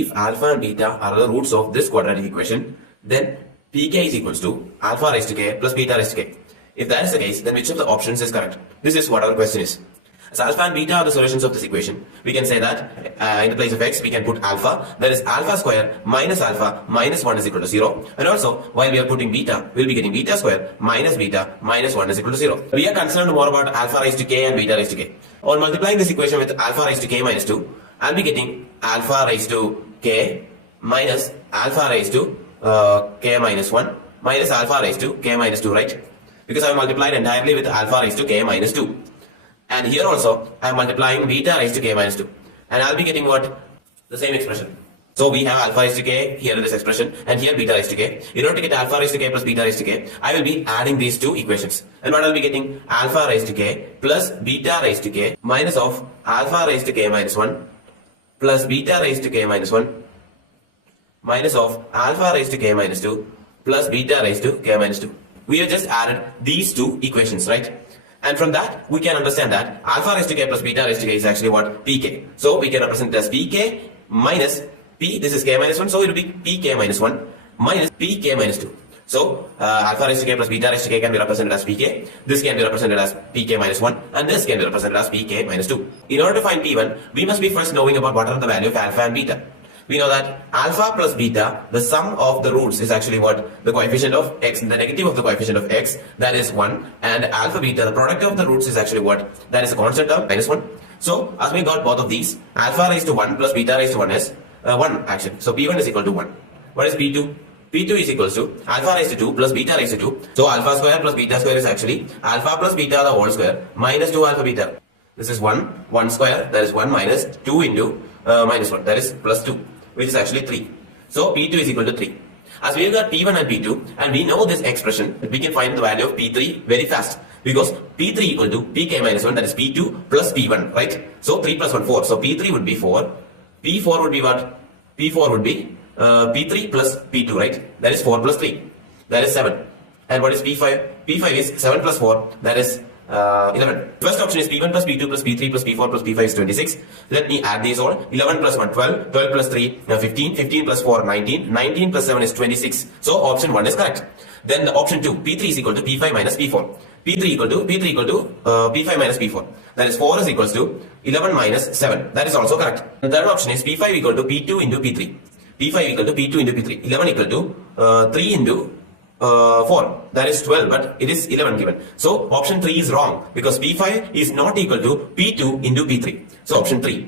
If alpha and beta are the roots of this quadratic equation, then pk is equals to alpha raised to k plus beta raised to k. If that is the case, then which of the options is correct? This is what our question is. As alpha and beta are the solutions of this equation, we can say that in the place of x, we can put alpha, that is alpha square minus alpha minus 1 is equal to 0. And also, while we are putting beta, we will be getting beta square minus beta minus 1 is equal to 0. We are concerned more about alpha raised to k and beta raised to k. On multiplying this equation with alpha raised to k minus 2, I'll be getting alpha raised to k minus alpha raised to k minus 1 minus alpha raised to k minus 2, right? Because I have multiplied entirely with alpha raised to k minus 2. And here also, I am multiplying beta raised to k minus 2. And I'll be getting what? The same expression. So we have alpha raised to k here in this expression, and here beta raised to k. In order to get alpha raised to k plus beta raised to k, I will be adding these two equations. And what I'll be getting? Alpha raised to k plus beta raised to k minus of alpha raised to k minus 1 plus beta raised to k minus 1 minus of alpha raised to k minus 2 plus beta raised to k minus 2. We have just added these two equations, right? And from that, we can understand that alpha raised to k plus beta raised to k is actually what? Pk. So we can represent it as pk minus p, this is k minus 1, so it will be pk minus 1 minus pk minus 2. So alpha raised to k plus beta raised to k can be represented as pk, this can be represented as pk minus 1, and this can be represented as pk minus 2. In order to find p1, we must be first knowing about what are the value of alpha and beta. We know that alpha plus beta, the sum of the roots is actually what? The coefficient of x, the negative of the coefficient of x, that is 1. And alpha beta, the product of the roots is actually what? That is a constant term, minus 1. So, as we got both of these, alpha raised to 1 plus beta raised to 1 is 1 actually. So, p1 is equal to 1. What is p2? p2 is equals to alpha raised to 2 plus beta raised to 2. So, alpha square plus beta square is actually alpha plus beta the whole square minus 2 alpha beta. This is 1 square, that is 1 minus 2 into minus 1, that is plus 2. Which is actually 3. So P2 is equal to 3. As we have got P1 and P2 and we know this expression, we can find the value of P3 very fast. Because P3 equal to Pk minus 1, that is P2 plus P1, right? So 3 plus 1, 4. So P3 would be 4. P4 would be what? P4 would be P3 plus P2, right? That is 4 plus 3. That is 7. And what is P5? P5 is 7 plus 4. That is 11. First option is P1 plus P2 plus P3 plus P4 plus P5 is 26. Let me add these all. 11 plus 1, 12. 12 plus 3, 15. 15 plus 4, 19. 19 plus 7 is 26. So option 1 is correct. Then the option 2, P3 is equal to P5 minus P4. P3 equal to P5 minus P4. That is 4 is equals to 11 minus 7. That is also correct. The third option is P5 equal to P2 into P3. P5 equal to P2 into P3. 11 equal to 3 into 4, that is 12, but it is 11 given. So option 3 is wrong because P5 is not equal to P2 into P3. So option 3.